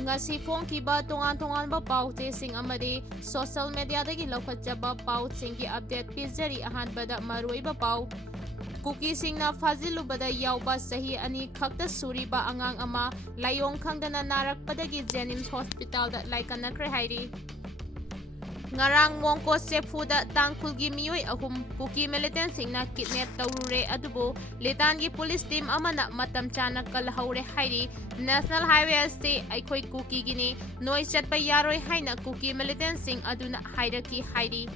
Ngasi foꯡkiba tongan-tonganba pautesing amadi social media dagi laukhatjaba pautsingi update pizari ahanbada maruiba pau Kuki singna fazilubada yauba sahi ani khakta suriba angang ama layong khangdana narakpadagi Jennings Hospital da Laikat Nakhre hairi Ngarang Mongko Sefuda tangkulgi miyoi ahum Kuki militant singna kidnap taurure adubo litangi police team amana matam chana kalhaure hairi National Highway ase aikoi Kuki Gini noi chatpa yaroi haina Kuki militant sing aduna hairaki hairi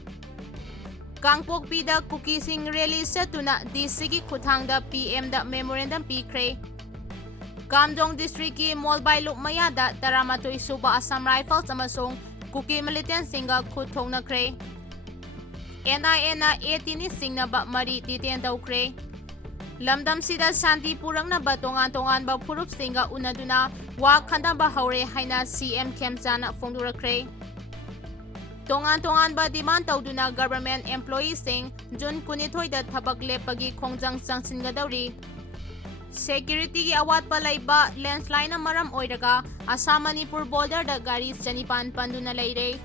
Kangpokpida Kuki sing rally satuna Ngasigi khuthangda PM da memorandum pikre Kamjong district ki Molbailuk mayada taramatoi suba Assam Rifles amasong Kuki militant singa Khut Thoknakhre NIA na 18 singna ba mari detain tawkre Lamdam sida Santi purangna ba tongan ba phurup singa unaduna wa khanda ba haure haina CM Kemchana phongdurakre Tongan ba demand tawduna government employees sing June 22 da thabak lepagi khongjang changsingadawri Security ki awat pa laiba landslide na maram oiraga Assam Manipur border da gari chanipan panduna leire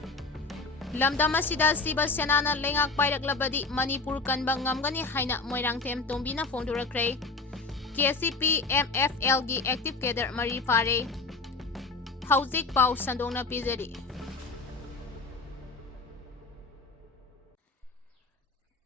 Lamdam asida siba senana lengak pairaklabadi Manipur kanba ngamgani haina moirangthem tombina phongdurakre KCP MFL gi active cadre mari fare Hauzik pau sandongna pizari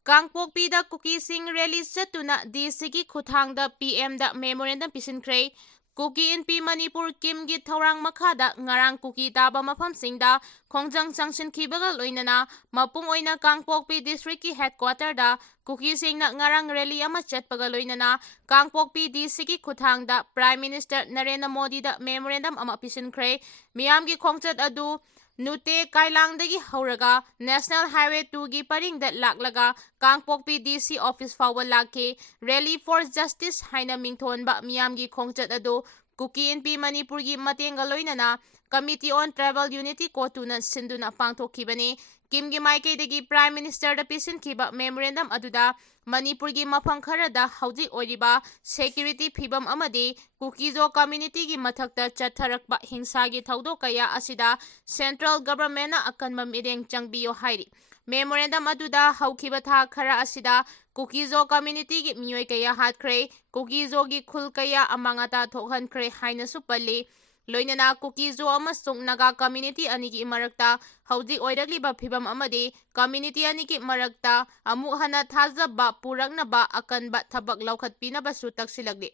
Kangpokpida Kuki sing rally satuna Ngasigi khuthangda PM da memorandum pisinkhre Kuki NP Manipur Kim gi thorang makhada ngarang Kuki taba mafam singda khongjang changsin khibaga loinana mapung oina Kangpokpi district ki headquarter da Kuki singna ngarang rally ama chatpaga loinana Kangpokpi Ngasigi khuthangda Prime Minister Narendra Modi da memorandum ama pisinkhre miyam gi khongchat adu Nute Kailangdagi hauraga National Highway 2 gi paringda laklaga Kangpokpi DC office fawa lakhe Rally for Justice haina mingthonba miyamgi khongchat ado Kuki NP Manipur gi matenga loinana Committee on Tribal Unity kotuna sinduna pangthokhibani Kimgi maikeidagi Prime Minister da pisinkiba memorandum aduda Manipur gi mafam kharada hauji oiriba security phibam amadi Kukizo community gi mathakta chatharakba hingsa gi thaudok kaya asida central government na akanma mireng changbiyo hairi memorandum aduda haukhiba tha khara asida Kukizo community gi miyoi kaya hatkre Kukizo gi khul kaya amangata thokhankhre haina supalli loinana Kukizo amasung Naga community anigi marakta hauji oiragliba phibam amadi community anigi marakta amu hana thajaba purangnaba akanba thabak laukhatpinaba su taksilagli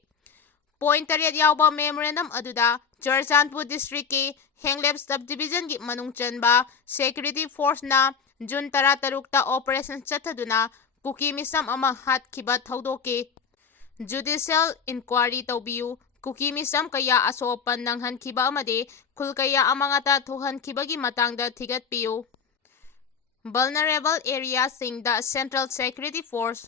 point tariat yawba memorandum aduda Churchandpur district ki Henglep subdivision gi manungchanba security force na June 13 ta operation chathaduna Kuki misam ama hatkhiba thaudoke judicial inquiry tawbiyu Kuki misam kaya asopan nanghankhiba amade khul kaya amangata thohankhibagi matangda thigatpiyu vulnerable areas singda Central Security Force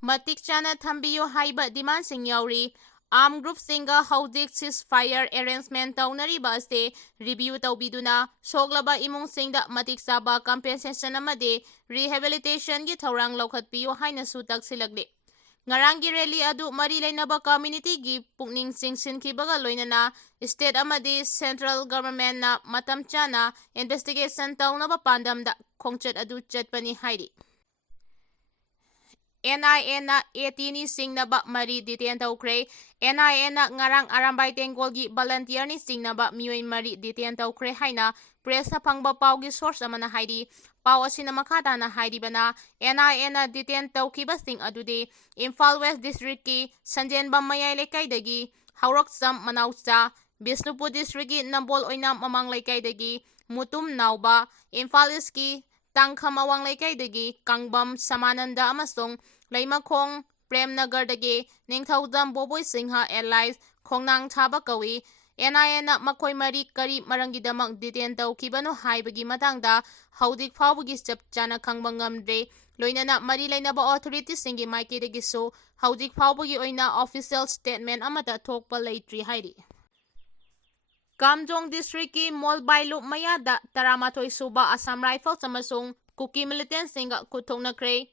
matik chana thambiyu haiba demand sing yauri armed group singa haudik ceasefire arrangement taunariba ase review tawbiduna soglaba imung singda matik saba compensation amade rehabilitation gi thorang laukhatpiyu haina su taksilagli Ngarangi rally adu mari lainaba community gi pukning singsinkibaga loinana state amadi central government na matam chana investigation taunaba pandamda khongchat adu chatpani hairi NIA na 18 singnaba mari detain tawkre NIA na ngarang Arambay Tengkol gi volunteer ni singnaba miyoi mari detain tawkre haina press na phangba pau gi source amana hairi pau asina makhata na hairibana NIA na detain tawkhiba sing adude Imphal West district ki Sanjenbam mayai lekaidagi Haurakcham Manaucha Bisnupur district ki Nambol oinam mamang lekaidagi Mutum Nauba Imphal East ki Tangkham awang lekaidagi Kangbam Samananda amasong Laimakhong Premnagar dagi Ningthaudam Boboi Singha Allies Khongnang Thaba kawi NIA na makhoi mari kari marangidamak detain tawkhibano haibagi matangda haudik phawbugi chap chana khangba ngamdre loinana mari lainaba authorities singi maikeidagi so haudik phawbugi oina official statement amata thokpa leitri hairi Kamjong district ki Molbailuk mayada taramatoi suba Assam Rifles amasong Kuki militant singa Khut Thoknakhre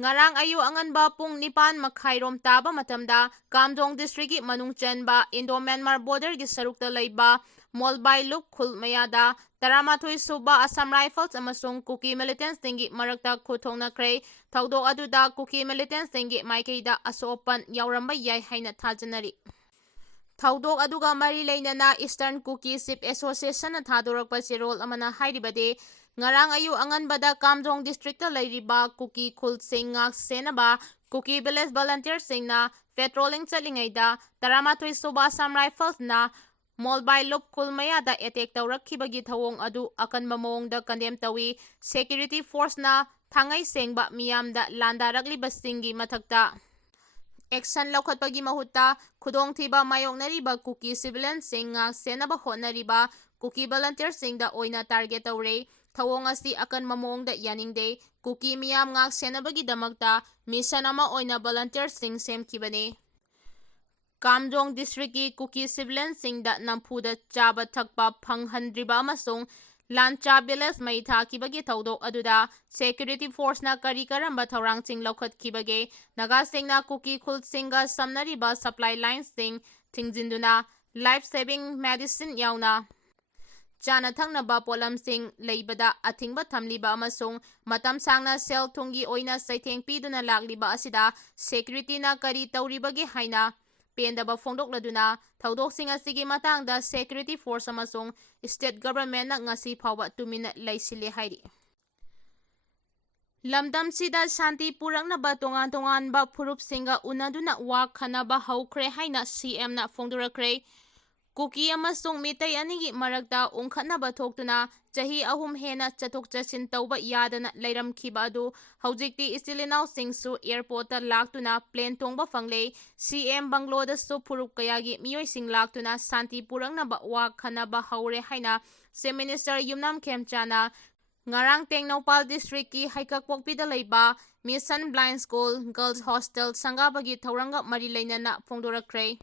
Ngarang ayu anganba pung 9:30 taba matamda Kamjong district ki manungchanba Indo-Myanmar border gi sarukta leiba Molbai Loop Khul Mayada, Taramathui Suba Assam Rifles amasung Kuki militants tingi marakta Khut Thoknakhre, Thaudok aduda Kuki militants tingi Maikaida asopan yauramba yai haina thajanari. Thaudok aduga mari leinana Eastern Kuki Ship Association na thadorakpa chirol amana hairibade, ngarang ayu anganbada Kamjong district lairiba Kuki Khul sing ngak senaba Kuki village volunteers singna patrolling chalingaida Taramathui Suba Assam Rifles na Molbai Loop Khul Mayada attack tawrakhibagi thawong adu akanba mawongda condemn tawi security force na thangai sengba miyamda landarakliba singi mathakta action laukhatpagi mahutta khudong thiba mayoknariba Kuki civilian sing ngak senaba hotnariba Kuki volunteer singda oina target tawre thawong asi akanba mawongda yaningde Kuki miyam ngak senabagi damakta mission ama oina volunteer sing semkhibane. Kamjong district ki Kuki civilian singda nampuda chaba thakpa phanghandriba amasung lancha village mai thakibagi thaudok aduda security force na kari karamba thaurang ching laukhatkibage naga singna Kuki Khul singa samnariba supply lines sing thingjinduna life saving medicine yauna chana thangnaba polam sing leibada athingba thamliba amasung matam sangna sel thungi oina saitheng piduna lakliba asida security na kari tauribage haina Pendb Fongdokladuna Thaudok asigi matangda security force amasung state government na ngasi phawa tumina laisile hairi. Lamdam sida shanti puraknaba tongan-tonganba phurupsinga unaduna wa khanaba haukhre haina CM na fongdorakre. Kuki amasung mitai anigi marakta ungkhatnaba thoktuna chahi ahum hena chathok chachin tauba yadana leiramkhiba adu haujikti istilinau singsu airport ta laktuna plane tongba fangle CM Bangloda su phurup kayagi miyoi sing laktuna santi puraknaba wa khanaba haure haina se minister Yumnam Khemchana ngarang Tengnopal district ki Haikhre Khut leiba Mission Blind School Girls Hostel sangabagi thauranga mari leinana fongdorakre.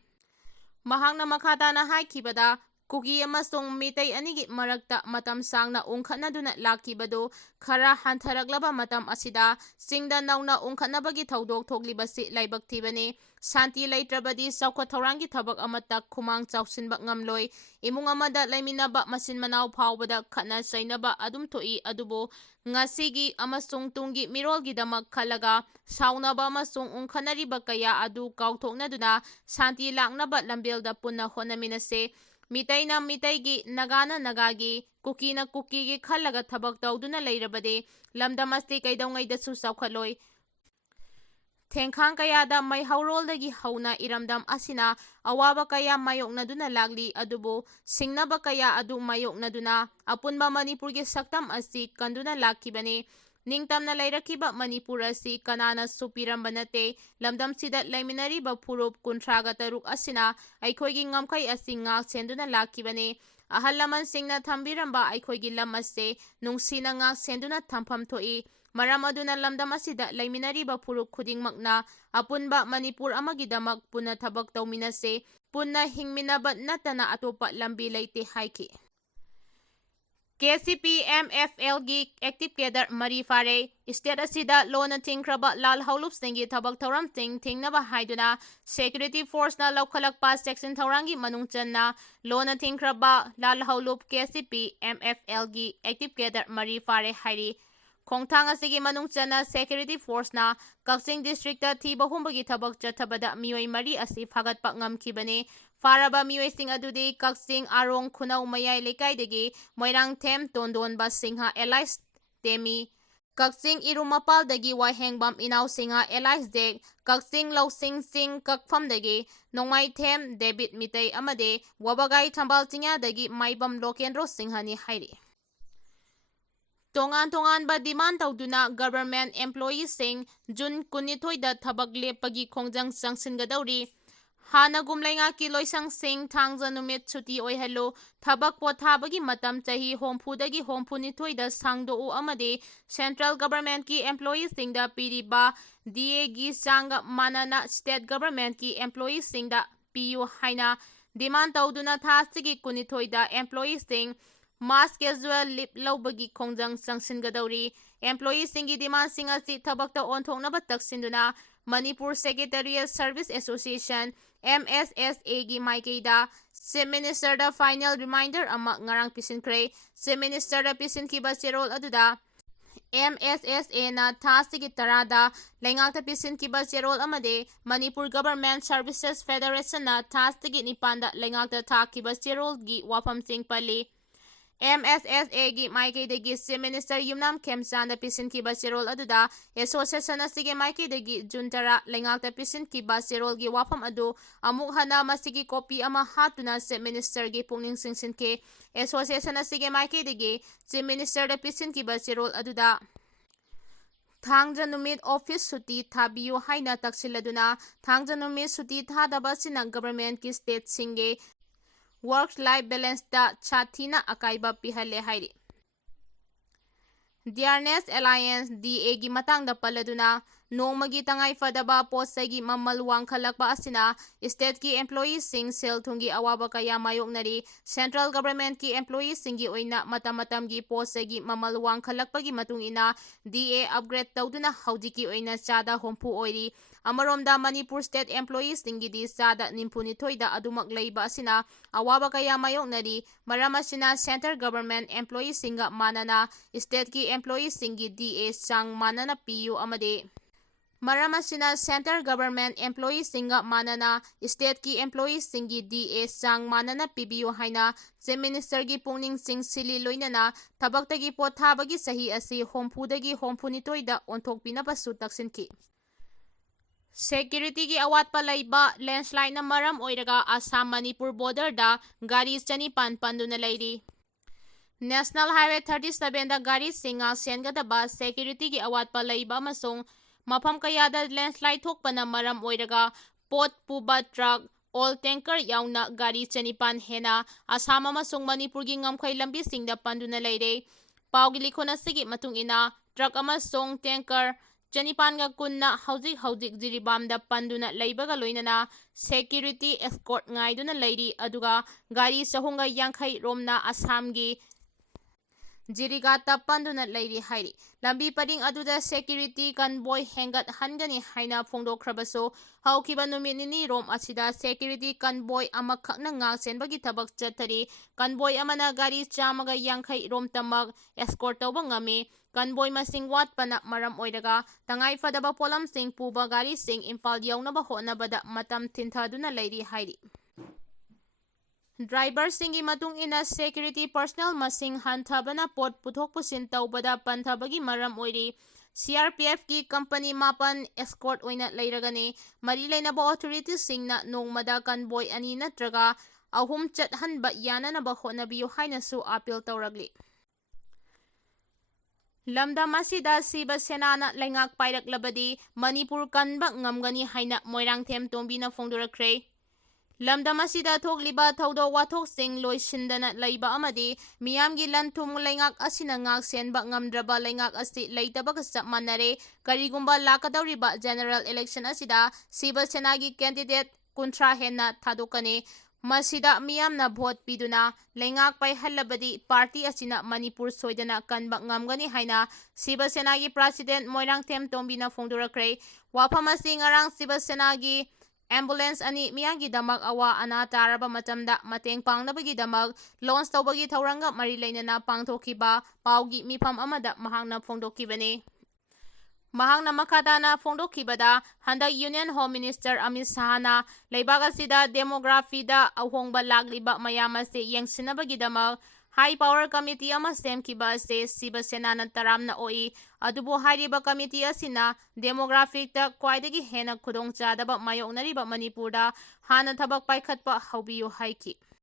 Mahangna makhatana haikibada Kuki amasung mitai anigi marakta matam sangna ungkhatnaduna lakibado khara hantharaklaba matam asida singda nauna ungkhatnabagi thaudok thoklibasi laibak thibani shanti leitrabadi saukhat thaurangi thabak amata khumang chausinba ngamloi imung amada laiminaba masin manau phawbada khatna sainaba adum thoi adubo ngasigi amasung tungi mirolgi damak khalaga saunaba amasung ungkhanariba kaya adu kauthoknaduna shanti laknaba lambelda punna honaminase Mitaina mitaigi nagana nagagi Kuki na Kuki gi khalaga thabak tawduna leirabade lamdamasti kaidongai dasu saukhaloi Thengkhang kayada mai haurol-dagi hauna iramdam asina awaba kaya mayoknaduna lagli adubo singnaba kaya adu mayoknaduna apunba Manipur gi saktam asi kanduna lakibane Ningtamna lairakiba Manipur asi kanana supiramba nate lamdam sida laiminariba phurup kunthraga taruk asina aikhoigi ngamkai asi ngak senduna lakibane ahal laman singna thambiramba aikhoigi lam ase nungsina ngak senduna thampham thoi maram aduna lamdam asida laiminariba phurup khudingmakna apunba Manipur amagidamak punna thabak tawminase punna hingminaba natana atopa lambi leite haiki KCP MFL gi active cadre mari fare state asida lona thingkraba lal haulup singi thabak thoram thingnaba haiduna security force na laukhalakpa section thorangi manungchanna lona thingkraba lal haulup KCP MFL gi active cadre mari fare hairi Khongthang asigi manungchana security force na Kaksing district ta thiba humbagi thabak chathabada miyoi mari asi phagatpa ngamkhibane Faraba miyoi sing adudi Kaksing Arong Khunau Mayai Lekaidagi Moirang Them Tondonba Singha Elias Temi Kaksing Irumapal dagi Waihengbam Inaw Singha Elias Deg Kaksing Lausing Sing Kakfamdagi Nongmai Them David Mitay Amade Wabagai Thambal Tingya dagi Maibam Lokendro Singhani Hairi Tongan ba demand tawduna government employees sing June 12 da thabak lepagi khongjang sangsingadawri Hanagum lainga ki loisang sing thangja numit chuti oihalo thabak pothabagi matam chahi homphudagi homphunithoi da sangdo u amade central government ki employees sing da piriba DA gi sang manana state government ki employees sing da PU haina demand tawduna thasigi kunithoi da employees sing mass casual leave lawbagi khongjang sangsingadawri employees singi demand singa si thabakta onthoknaba taksinduna Manipur Secretariat Service Association MSSA gi maikeida Chief Minister da final reminder ama ngarang pisinkhre. Chief Minister da pisinkiba cherol aduda MSSA na thasigi tarada laingakta pisinkiba cherol amade Manipur Government Services Federation na thasigi nipanda laingakta thakiba cherol gi wafam sing pali. MSSA gi maikeidagi Chief Minister Yumnam Khemchanda pisinkiba cherol aduda association asigi maikeidagi juntara laingakta pisinkiba cherol gi wafam adu amuk hana masigi copy ama hatuna Chief Minister gi pungning singsinke. Association asigi maikeidagi Chief Minister da pisinkiba cherol aduda Thangja numit office suti thabiyu haina taksiladuna Thangja numit suti thadaba sina government ki state singe work life balance da chathina akaiba pihale hairi. Dearness Alliance DA gi matangda paladuna nongmagi tangai fadaba posagi mamal wangkhalakba asina state ki employees sing sel thungi awaba kaya mayoknari central government ki employees singi oina matamatam gi posagi mamal wangkhalakpagi matungina DA upgrade tawduna haujiki oina chada hompu oiri. Amaromda Manipur state employees singi di chada nimpunithoida adumak leiba asina awaba kaya mayoknari maram asina center government employees singa manana state ki employees singi DA chang manana piyu amade maram asina center government employees singa manana state ki employees singi DA chang manana pibiyu haina Chief Minister gi pungning sing sili loinana thabaktagi pothabagi sahi asi homphudagi homphunitoida onthokpinabasu taksinki. Security gi awatpa laiba landslide na maram oiraga Assam Manipur border da gari chanipan panduna lairi. National Highway 37 da gari singa sengadaba security gi awatpa laiba amasung mafam kayada landslide thokpana maram oiraga pot puba truck oil tanker yauna gari chanipan hena Assam amasung Manipur gi ngamkhai lambi singda panduna laire. Paugi likhona sigi matungina truck amasung tanker chanipan ga kunna hauzik jiribam da panduna leibaga loinana security escort ngaiduna lairi aduga gari sahunga yankhai romna Assam gi Jirigata panduna lairi hairi. Lambi pading aduda security convoy hengat hangani haina phongdokrabaso haukiba numit nini rom asida security convoy amakhakna ngaksenbagi thabak chathari convoy amana gari chamaga yankhai rom tamak escort tawba ngami convoy masing watpana maram oiraga tangai fadaba polam sing puba gari sing Imphal yaunaba honabada matam thintaduna lairi hairi. Driver singi matung ina security personnel masing hanthabana pot puthok pusin tawbada panthabagi maram oiri. CRPF ki company mapan escort oina leiragani mari lainaba authorities singna nongmada convoy ani natraga ahum chathanba yananaba honabiyu hainasu appeal tawragli. Lamdam asida Siba Senana laingak pairak Manipur kanba ngamgani haina Moirangthem Tombina phongdorakre. Lamdam asida thokliba thaudo wathok sing loisindana leiba amadi miyamgi lanthum laingak asina ngak senba ngamdraba laingak asi leitabaga chap manare karigumba lakadawriba general election asida Siba Senagi candidate kuntra henna thadokane masida miyamna vote piduna laingak paihallabadi party asina Manipur soidana kanba ngamgani haina Siba Senagi president Moirangthem Tombina phongdorakre. Wafam asi ngarang Siba Senagi ambulance ani miyangi damak awa ana taraba matamda mateng pangnabagi damak launch tawbagi thauranga mari lainana pangthokiba paugi mifam amada mahangna phongdokibani. Mahangna makadana phongdokibada handak Union Home Minister Amit Shahna leibak asida demography da ahongba lagliba mayam ase yengsinabagi damak High Power Committee ama semkiba ase Siba Senana taramna oi adubu hairiba committee asina demographic ta kwaidagi hena khudong chadaba mayoknariba Manipurda hana thabak paikhatpa haubiyu haiki.